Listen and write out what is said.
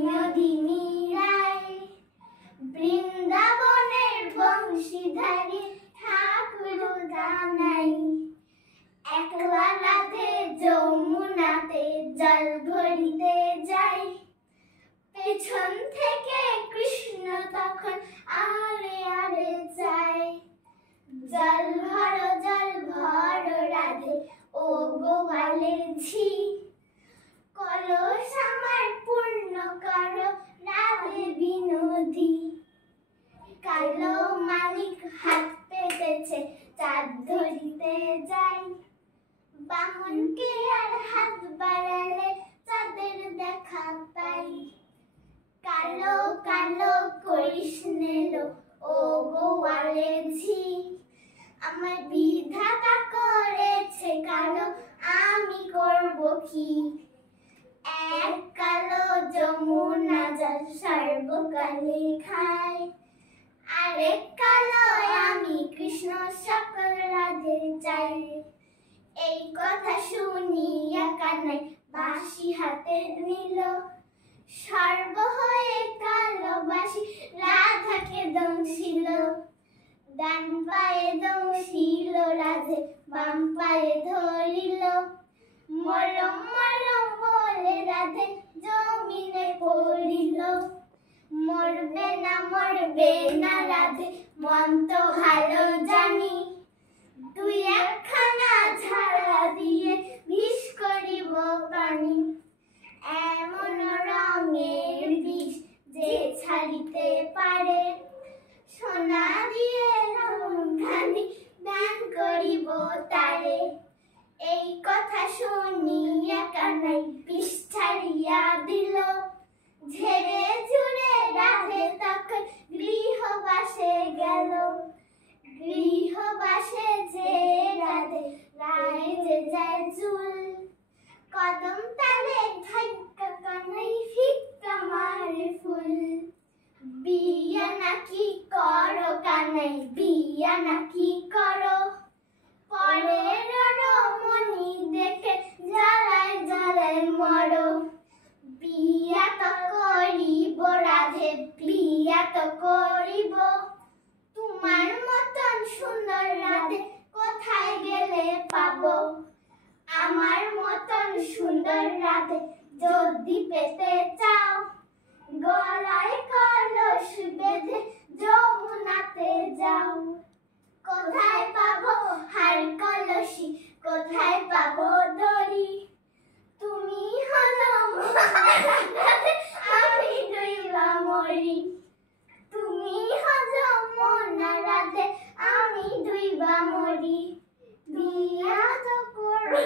বিনোদিনী রায়, বৃন্দাবনের বংশীধারী ঠাকুর গানাই। একলা রাধে যমুনাতে জল ভরিতে যাই, পেছন থেকে কৃষ্ণ তখন আরে আরে যায়। জল ভরো রাধে ও গোয়ালে ঝি, কলস আমার পূর্ণ করো রাধে বিনোদী। কালো মালিক হাত পেতেছে চাঁদ ধরিতে যাই, বামনকে আর হাত বাড়ালে চাঁদের দেখা পাই। কালো কালো করিস নেলো ও গোয়ালে ঝি, আমার বিধাতা করেছে কালো, আমি করব কি। এক কালো যমুনা জল সর্বকালে খায়, আরেক কালো আমি কৃষ্ণ সকল রাধে চাই। এই কথা শুনিয়া কানাই বাঁশি হাতে নিল, সর্ব হয়ে কালো বাঁশি রাধাকে দংশিল। ডান পায়ে দংশিল রাধে, বাম পায়ে ধরিল, মরম মরম বলে রাধে জমিনে পড়িল। মরবে না রাধে মন তো ভালো জানি, দুই একখানা ঝাড়া দিয়ে বিষ করিব পানি। এমন রঙের বিষ যে ছাড়িতে পারে, সোনা দিয়ে রঙখানি দান করিব তারে। এই কথা শুনিয়া কানাই বিষ ছাড়িয়া দিল, ঝেড়ে ঝুড়ে রাধে তখন গৃহবাসে গেল। গৃহবাসে যে রাধে রায় যে যায় চুল, কদম তালে ধাক্কা কানাই ফিক্কা মারে ফুল। বিয়া নাকি করো কানাই, বিয়া নাকি করো, পরের রমণী দেখে জ্বালায় জ্বালায় মরো। বিয়া তো করিব রাধে, বিয়া তো করিব, তোমার মতন সুন্দর রাধে কোথায় গেলে পাবো। আমার মতন সুন্দর রাধে যদি পেতে চাও, গলায় কলস বেঁধে যমুনাতে যাও। কোথায় পাবো হার কলসি, কোথায় পাবো দড়ি, তুমি হলো রাধে, আমি ডুইবা মরি। তুমি হলো মোনা রাধে, আমি ডুইবা মরি। বিয়া তো করো